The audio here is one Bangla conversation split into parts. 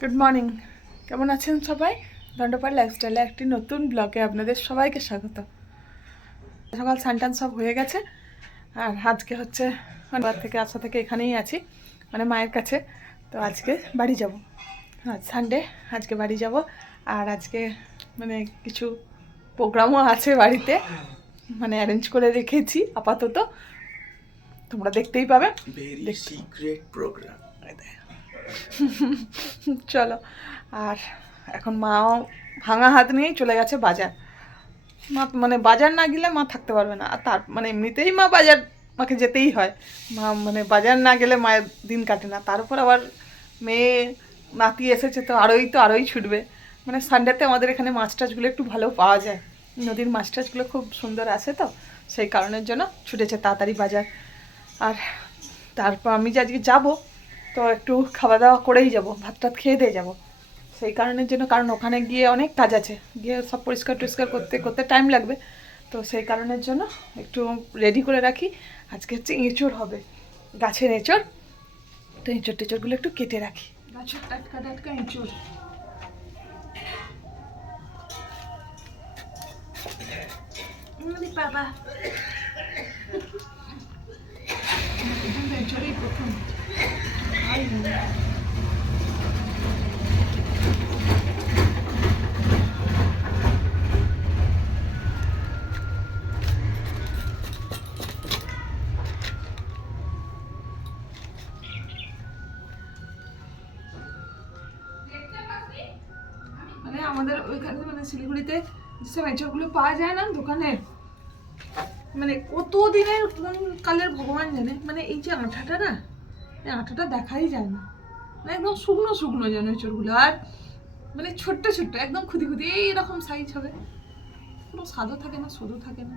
গুড মর্নিং কেমন আছেন সবাই? দণ্ডপাল লাইফস্টাইলে একটি নতুন ব্লগে আপনাদের সবাইকে স্বাগত। সকাল সানটান সব হয়ে গেছে। আর আজকে হচ্ছে বার থেকে আসা থেকে এখানেই আছি মানে মায়ের কাছে। তো আজকে বাড়ি যাব। আজ সানডে আজকে বাড়ি যাব। আর আজকে মানে কিছু প্রোগ্রামও আছে বাড়িতে। মানে অ্যারেঞ্জ করে রেখেছি আপাতত। তোমরা দেখতেই পাবে। সিক্রেট প্রোগ্রাম চলো, আর এখন মাও ভাঙা হাত নিয়েই চলে গেছে বাজার। মা মানে বাজার না গেলে মা থাকতে পারবে না, আর তার মানে এমনিতেই মা বাজার মাকে যেতেই হয়। মা মানে বাজার না গেলে মায়ের দিন কাটে না, তার উপর আবার মেয়ে, নাতি এসেছে তো আরোই তো আরোই ছুটবে। মানে সানডেতে আমাদের এখানে মাছ টাছগুলো একটু ভালো পাওয়া যায়। নদীর মাছ টাছগুলো খুব সুন্দর আসে তো, সেই কারণের জন্য ছুটেছে তাড়াতাড়ি বাজার। আর তারপর আমি যে আজকে যাব তো একটু খাওয়া দাওয়া করেই যাব ভাত টাত খেয়ে দিয়ে যাব। সেই কারণের জন্য কারণ ওখানে গিয়ে অনেক কাজ আছে। গিয়ে সব পরিষ্কার টরিষ্কার করতে করতে টাইম লাগবে। তো সেই কারণের জন্য একটু রেডি করে রাখি। আজকে হচ্ছে এঁচড় হবে গাছের এঁচড়। তো এঁচড় টেঁচড়গুলো একটু কেটে রাখি। গাছের টাটকা টাটকা এঁচড়। বাবা। এঁচড়েই প্রথম। মানে আমাদের ওইখানে মানে শিলিগুড়িতে যেসব এঁচড়গুলো পাওয়া যায় না দোকানে মানে কত দিনের কোন কালের ভগবান জানে? মানে এই যে আঠাটা না আঠাটা দেখাই যায় না। মানে একদম শুকনো শুকনো যেন চোরগুলো। আর মানে ছোট্ট ছোট্ট, একদম খুদি খুদি এইরকম সাইজ হবে। কোনো স্বাদও থাকে না, স্বাদও থাকে না।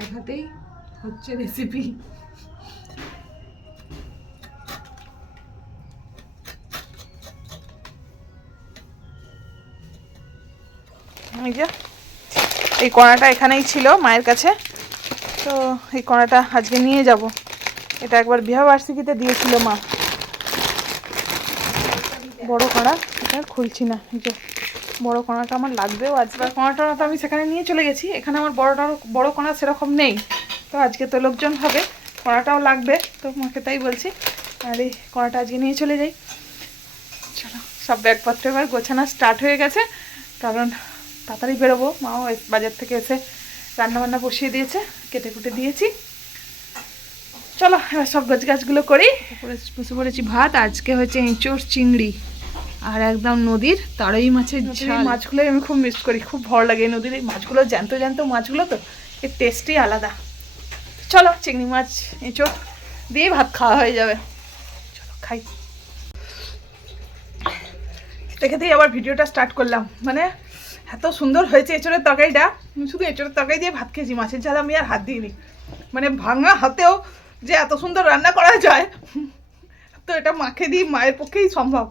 এক হাতেই হচ্ছে রেসিপি এই কড়াটা এখানেই ছিল মায়ের কাছে। তো এই কড়াটা আজকে নিয়ে যাব। এটা একবার বিবাহ বার্ষিকীতে দিয়েছিল মা। বড় কড়া। আর খুলছি না। এই যে বড় কণাটা আমার লাগবেও আজকে কণাটা তো আমি সেখানে নিয়ে চলে গেছি। এখানে আমার বড়টা বড় কণা সেরকম নেই। তো আজকে তো লোকজন হবে কড়াটাও লাগবে। তো মাকে তাই বলছি, আর এই কণাটা আজকে নিয়ে চলে যাই। চলো, সব ব্যাগপত্র এবার গোছানো স্টার্ট হয়ে গেছে। কারণ তাড়াতাড়ি বেরোবো। মাও বাজার থেকে এসে রান্নাবান্না বসিয়ে দিয়েছে, কেটে কুটে দিয়েছি। চলো, এবার সব গাছ গাছগুলো করি বসে- পড়েছি ভাত, আজকে হচ্ছে এঁচোড় চিংড়ি। আর একদম নদীর তারই মাছের ঝাল। মাছগুলোই আমি খুব মিস করি খুব ভালো লাগে নদীর এই মাছগুলো জ্যান্ত জ্যান্ত মাছগুলো তো এর টেস্টই আলাদা। চলো চিংড়ি মাছ এঁচোড় দিয়ে ভাত খাওয়া হয়ে যাবে। চলো খাই। দেখে দিয়ে আবার ভিডিওটা স্টার্ট করলাম। মানে এত সুন্দর হয়েছে এঁচড়ের তরকারিটা। শুধু এঁচড়ের তরকারি দিয়ে ভাত খেয়েছি মাছের ঝাল আমি আর হাত দিইনি। মানে ভাঙা হাতেও যে এত সুন্দর রান্না করা যায় তো এটা মাখে দিই মায়ের পক্ষেই সম্ভব।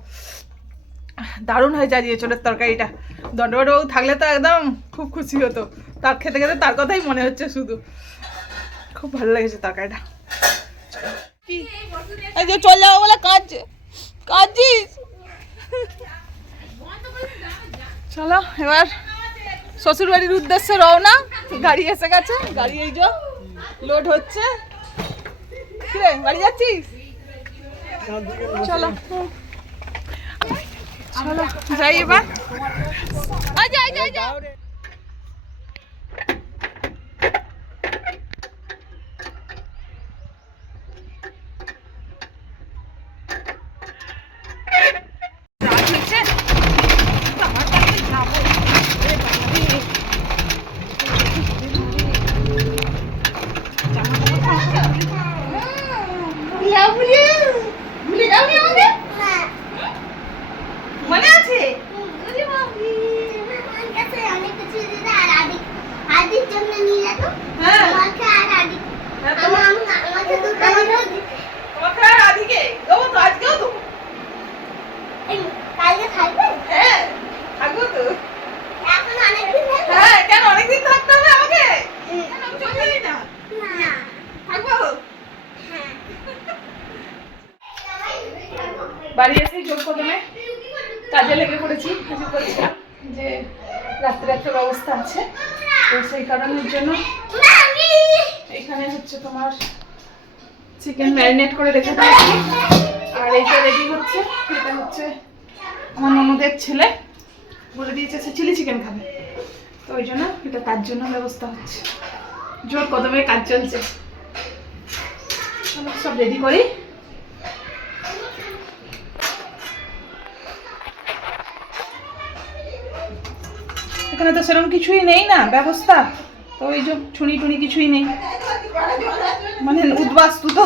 দারুণ হয়ে যায় এঁচড়ের তরকারিটা। দণ্ডবাবু থাকলে তো একদম খুব খুশি হতো। তার খেতে খেতে তার কথাই মনে হচ্ছে শুধু। খুব ভালো লেগেছে তরকারিটা। কি? যে চল যাব বলে কাজ কাঁদছিস? চলো, এবার শ্বশুর বাড়ির উদ্দেশ্যে রওনা। গাড়ি এসে গেছে। গাড়ি এই যে লোড হচ্ছে। কিরে বাড়ি যাচ্ছিস? চলো। চলো যাই এবার আয় যাই যাই যাই রাত হয়েছে আমার কাছে যাব এ বাবারে। ভুলে যাওনি আমাকে মনে আছে হাজির করেছিলাম যে রাত্রে একটা ব্যবস্থা আছে। তো সেই কারণের জন্য এখানে হচ্ছে তোমার চিকেন ম্যারিনেট করে রেখে দিয়েছি। আর এইটা রেডি হচ্ছে। এটা হচ্ছে আমার ননদের ছেলে। বলে দিয়েছে সে চিলি চিকেন খাবে। তো ওই জন্য এটা তার জন্য ব্যবস্থা হচ্ছে। জোর কদমে কাজ চলছে। চলো সব রেডি করি। এখানে তো সেরকম কিছুই নেই না, ব্যবস্থা। তো ওই যে ছুনি টুনি কিছুই নেই। মানে উদ্বাস্তু তো,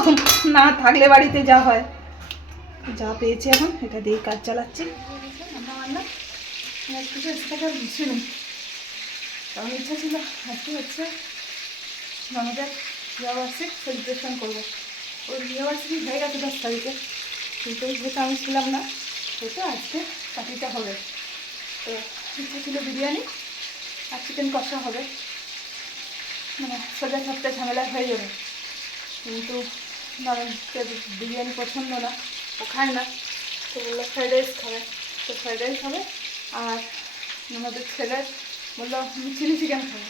না থাকলে বাড়িতে যা হয়। যা পেয়েছি এখন, এটা দিয়েই কাজ চালাচ্ছি। কিছু কারণ ইচ্ছা ছিল, আজকে হচ্ছে আমাদের বিয়াবার্ষিক সেলিব্রেশন করব। ওই বিয়াবার্ষিকই হয়ে গেছে দশ তারিখে। কিন্তু যেহেতু আমি ছিলাম না সেটা আজকে পার্টিটা হবে। তো ইচ্ছা ছিল বিরিয়ানি আর চিকেন কষা হবে। মানে সোজা সাপটা ঝামেলা হয়ে যাবে। কিন্তু নরমকে বিরিয়ানি পছন্দ না, ও খায় না। তো বলল ফ্রাইড রাইস খাবে। তো ফ্রাইড রাইস হবে আর আমাদের ছেলে বলল, আমি চিলি চিকেন খাব।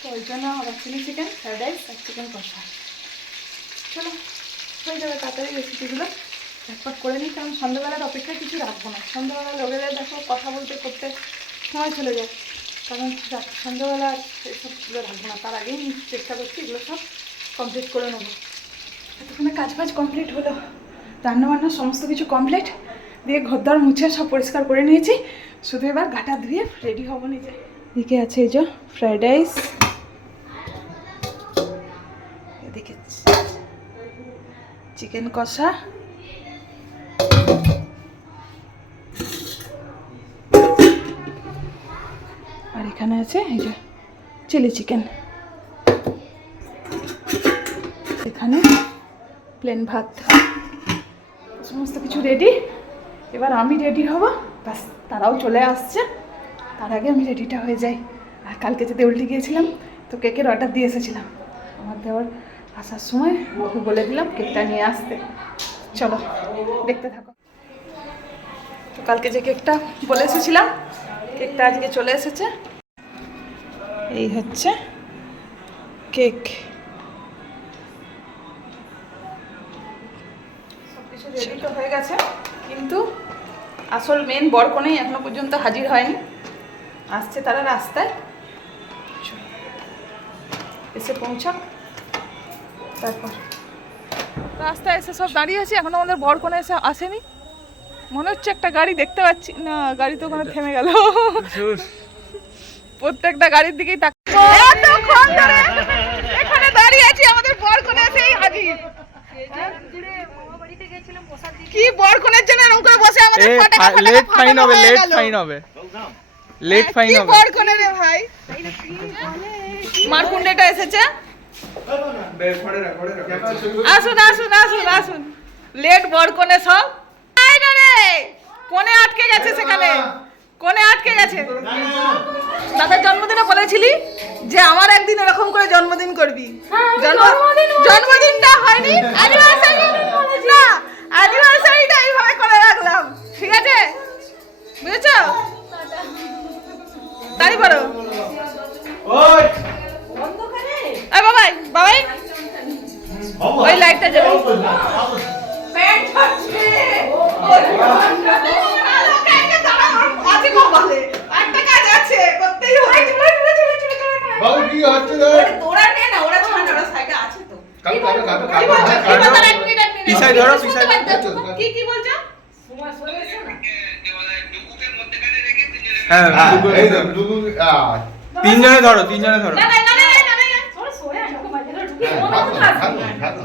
তো ওই জন্য আবার চিলি চিকেন ফ্রাইড রাইস আর চিকেন কষা। চলো, হয়ে যাবে তাড়াতাড়ি রেসিপিগুলো ঝটপট করে নিই, কারণ সন্ধ্যাবেলার অপেক্ষায় কিছু রাখব না। সন্ধ্যাবেলা লোকেদের দেখো, কথা বলতে করতে সময় চলে যায়। কারণ রাত- এসব এসবগুলো রাখব না, তার আগেই চেষ্টা করছি এগুলো সব কমপ্লিট করে নেব। এতক্ষণে কাজ ফাজ কমপ্লিট হলো। রান্নাবান্না সমস্ত কিছু কমপ্লিট দিয়ে ঘরদর মুছে সব পরিষ্কার করে নিয়েছি। শুধু এবার গাটা ধুয়ে রেডি হব নিজে। এদিকে আছে এই যে ফ্রাইড রাইস এদিকে চিকেন কষা। এখানে আছে? এই যে চিলি চিকেন। এখানে প্লেন ভাত। সমস্ত কিছু রেডি এবার আমি রেডি হব। ব্যাস, তারাও চলে আসছে। তার আগে আমি রেডিটা হয়ে যাই। আর কালকে যে দেউলটি গিয়েছিলাম, তো কেকের অর্ডার দিয়ে এসেছিলাম। আমার দেওয়ার আসার সময় ওকে বলে দিলাম কেকটা নিয়ে আসতে। চলো, দেখতে থাকো। তো কালকে যে কেকটা বলে এসেছিলাম কেকটা আজকে চলে এসেছে। এই হচ্ছে কেক। সবকিছু রেডি তো হয়ে গেছে কিন্তু আসল মেন বরকনেই এখনও পর্যন্ত হাজির হয়নি। আসছে তারা রাস্তায়। এসে পৌঁছাক। তারপর। রাস্তায় এসে সব দাঁড়িয়ে আছে এখনও আমাদের বরকনে এসে আসেনি। মনে হচ্ছে একটা গাড়ি দেখতে পাচ্ছি। না গাড়ি তো ওখানে থেমে গেল। প্রত্যেকটা গাড়ির দিকেই এতক্ষণ ধরে এখানে দাঁড়িয়ে আছি আমাদের বরকনে এসে এই হাজির। কি বরকনের জন্য এরকম করে বসে আমাদের লেট ফাইন হবে লেট ফাইন হবে। লেট হ্যাঁ, ফাইন কি হবে। বরকনে রে ভাই? মারকুন্ডেটা এসেছে? আসুন আসুন আসুন আসুন। লেট বরকনে সব। এই না রে কোনে আটকে গেছে সেখানে? কোনে আটকে গেছে? দাদার জন্মদিনে বলেছিলি যে আমার একদিন এরকম করে জন্মদিন করবি। জন্ম- জন্মদিনটা হয়নি অ্যানিভার্সারি না অ্যানিভার্সারিটা এইভাবে করে রাখলাম ঠিক আছে? বুঝেছ? তাই করো। এই বাবাই বাবাই। ওই লাইটটা জ্বালাও আছে কপালে একটা কাজ আছে করতেই হবে। বাবু কি হচ্ছে রে? ওরা নে না ওরা ছোট ওরা সাইডে আছে তো। কালো কালো কালো কি বলছো? কি বলছো? এক মিনিট, এক মিনিট। পিছায় ধরো, শুনতে পিছায় পাচ্ছ? ধরো। কি কি বলছো? হ্যাঁ হ্যাঁ, দেখ, ডুবু, তিনজনে ধরো তিনজনে ধরো। না না না না না, না না। হ্যাঁ, হাত।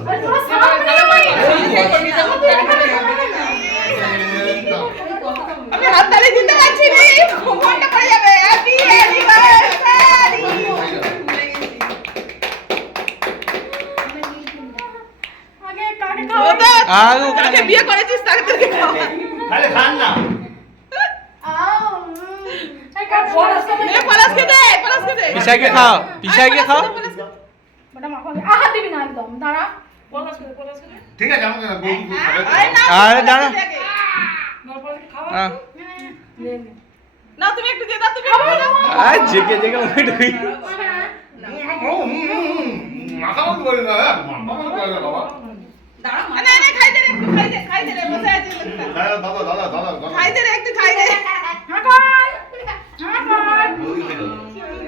আমি হাততালি দিতে পড়ে যাবে হ্যাপি অ্যানিভার্সারি আর ওখানে- বিয়ে করেছিস তাকে তোকে খাওয়া। খালি খান না। পিসাইকে খাও পিসাইকে খাও। আরে দাঁড়া। না তুমি একটু দিয়ে দাও তুমি আর জেগে জেগে মুখে ঢুকি। করে না মাখামাখি করে না বাবা আ, না না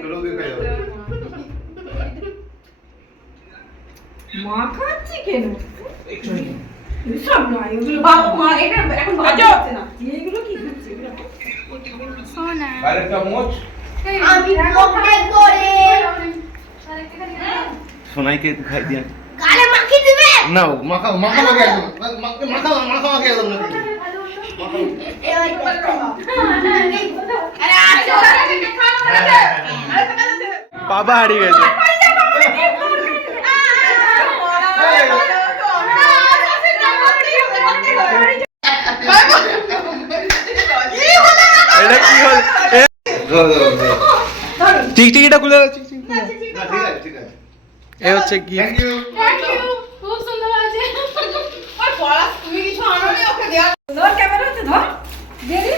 রোগী খাই যাবে কেন? সব নয় এগুলো বাবা মা এটা এখন বাবা হচ্ছে না। এগুলো কি হচ্ছে এগুলো? সোনাইকে খাই দিয়ে। দিবে? মাখা একদম। মাখা মাখা একদম। না দে বাবা হারিয়ে গেছে এটা কি হল এ, টিকটিকিটা খুলে দাও, এ হচ্ছে কি খুব সুন্দর আছে তুমি কিছু আনোনি ওকে দেয়া ধর ক্যামেরা ধর। দেরি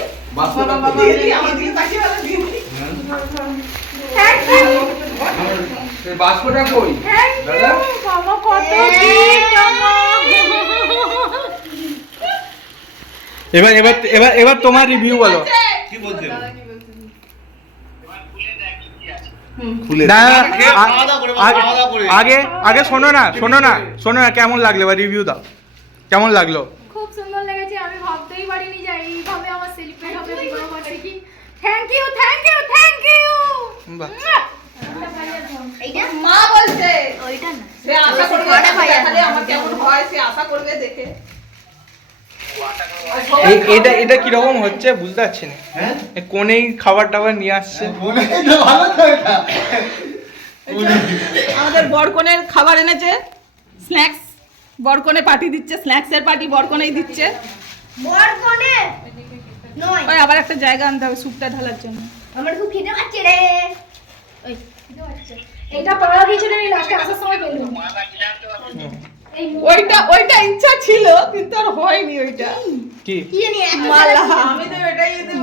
দিয়ে দি আমার দিকে তাকিয়ে বলে দিয়ে দি। থ্যাংক ইউ এই বাস্কটা কই? থ্যাংক ইউ কত এবার এবার এবার এবার তোমার রিভিউ বলো। কি বলছেন না খেয়ে আ- খাওয়া দাওয়া করে, আগে-। আগে শোনো না শোনো না শোনো না কেমন লাগল এবার রিভিউ দাও। কেমন লাগল? খুব সুন্দর লেগেছে আমি ভাবতেই পারিনি যে এইভাবে আমার সেলিব্রেট হবে বিবাহ বার্ষিকী। Thank you thank you thank you. এইটা মা বলছে। ওইটা না। সে আশা করবে আমার কেমন হয় সে আশা করবে দেখে। এটা এটা কীরকম হচ্ছে বুঝতে পারছি না। হ্যাঁ? কোনেই খাবার টাবার নিয়ে আসছে। এটা। আমাদের বরকনের খাবার এনেছে স্ন্যাক্স বরকনে পার্টি দিচ্ছে স্ন্যাক্সের পার্টি বরকনেই দিচ্ছে। বর কোনে নয়। ওই আবার একটা জায়গা আনতে হবে স্যুপটা ঢালার জন্য। আমার খুব খিদে পাচ্ছে রে। ওই। খিদে পাওয়া গিয়েছিল এই লাস্টে আসার সময় পেলাম ওইটা ওইটা ইচ্ছা ছিল কিন্তু আর হয়নি ওইটা। কি? কি জানি এত মালা।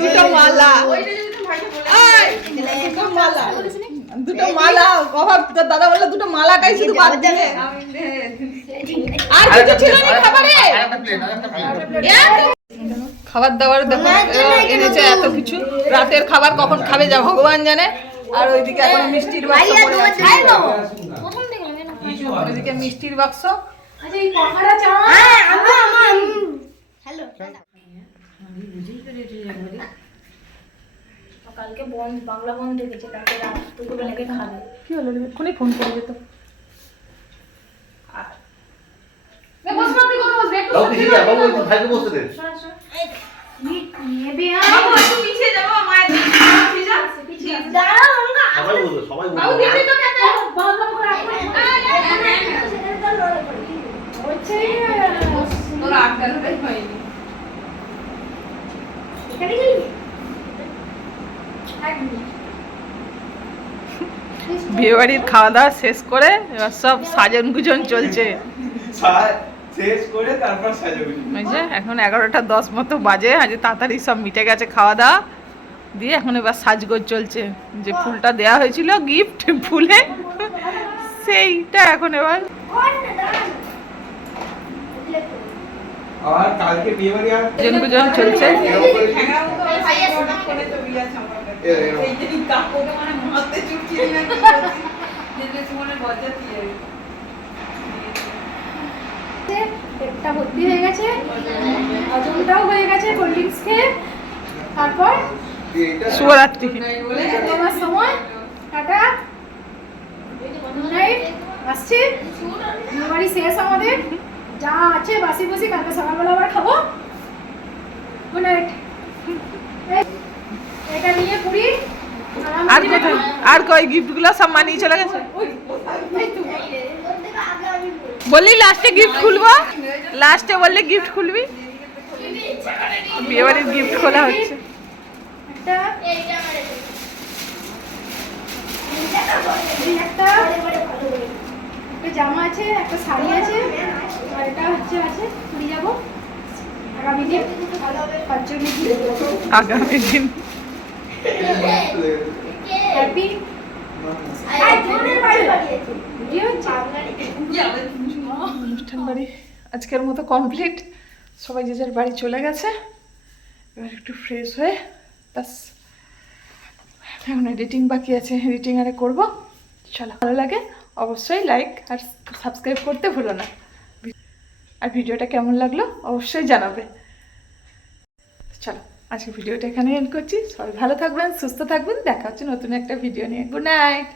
দুটো মালা। এই, দুটো মালা। দুটো মালা। অভাব তোর দাদা বলল দুটো মালাটাই শুধু বাদ দিলে আর কিছু ছিল না খাবারে? খাবার দাবার দেখো এনেছে এত কিছু। রাতের খাবার কখন খাবে যা ভগবান জানে। আর ওইদিকে এখন মিষ্টির বাক্স তো আমি ওইদিকে মিষ্টির বাক্স আচ্ছা এই পাখাটা চা হ্যাঁ আমা আমা হ্যালো কালকে বন্ধ বাংলা বন্ধ রেখেছে কালকে রাত দুপুরবেলাকে খাবে কি হলো? এক্ষুনি ফোন করবে তো সবাই তোরা আটকানোটাই হয়নি। এখানে গেলি? বিয়ে বাড়ির খাওয়া দাওয়া শেষ করে এবার সব সাজন গুজন চলছে এখন এগারোটা দশ মতো বাজে আজ তাড়াতাড়ি সব মিটে গেছে খাওয়া দাওয়া দিয়ে এখন এবার সাজগোজ চলছে। যে ফুলটা দেয়া হয়েছিল গিফট ফুলে সেইটা এখন এবার আর কালকে বিয়ে বাড়ি আর গুজন চলছে? পেটটা ভর্তি হয়ে গেছে হজমটাও হয়ে গেছে কোল্ড ড্রিঙ্কস খেয়ে। তারপর শুভরাত্রি। তোমার সময় টাটা। গুড নাইট আসছে। বাড়ি শেষ আমাদের। যা আছে বাসি বাসি কালকে সকালবেলা আবার খাব। গুড নাইট এটা নিয়ে পুরি আর কোথায়? আর কই গিফটগুলো সব মানিয়ে চলে গেছে? বললি লাস্টে গিফট খুলবো? লাস্টে বললে গিফট খুলবি? বিয়ে বাড়ির গিফট খোলা হচ্ছে। একটা। একটা জামা আছে একটা শাড়ি আছে আর এটা হচ্ছে আছে পুরী যাব আগামী দিন পাঁচজনের দিন। আগামী দিন। হ্যাপি অনুষ্ঠান বাড়ি আজকের মতো কমপ্লিট সবাই যে যার বাড়ি চলে গেছে এবার একটু ফ্রেশ হয়ে বাস এখন এডিটিং বাকি আছে এডিটিং আরে করব। চলো ভালো লাগে। অবশ্যই লাইক আর সাবস্ক্রাইব করতে ভুলো না। আর ভিডিওটা কেমন লাগল অবশ্যই জানাবে। চলো, আজকে ভিডিওটা এখানে এন্ড করছি। সবাই ভালো থাকবেন, সুস্থ থাকবেন। দেখা হচ্ছে নতুন একটা ভিডিও নিয়ে। Good night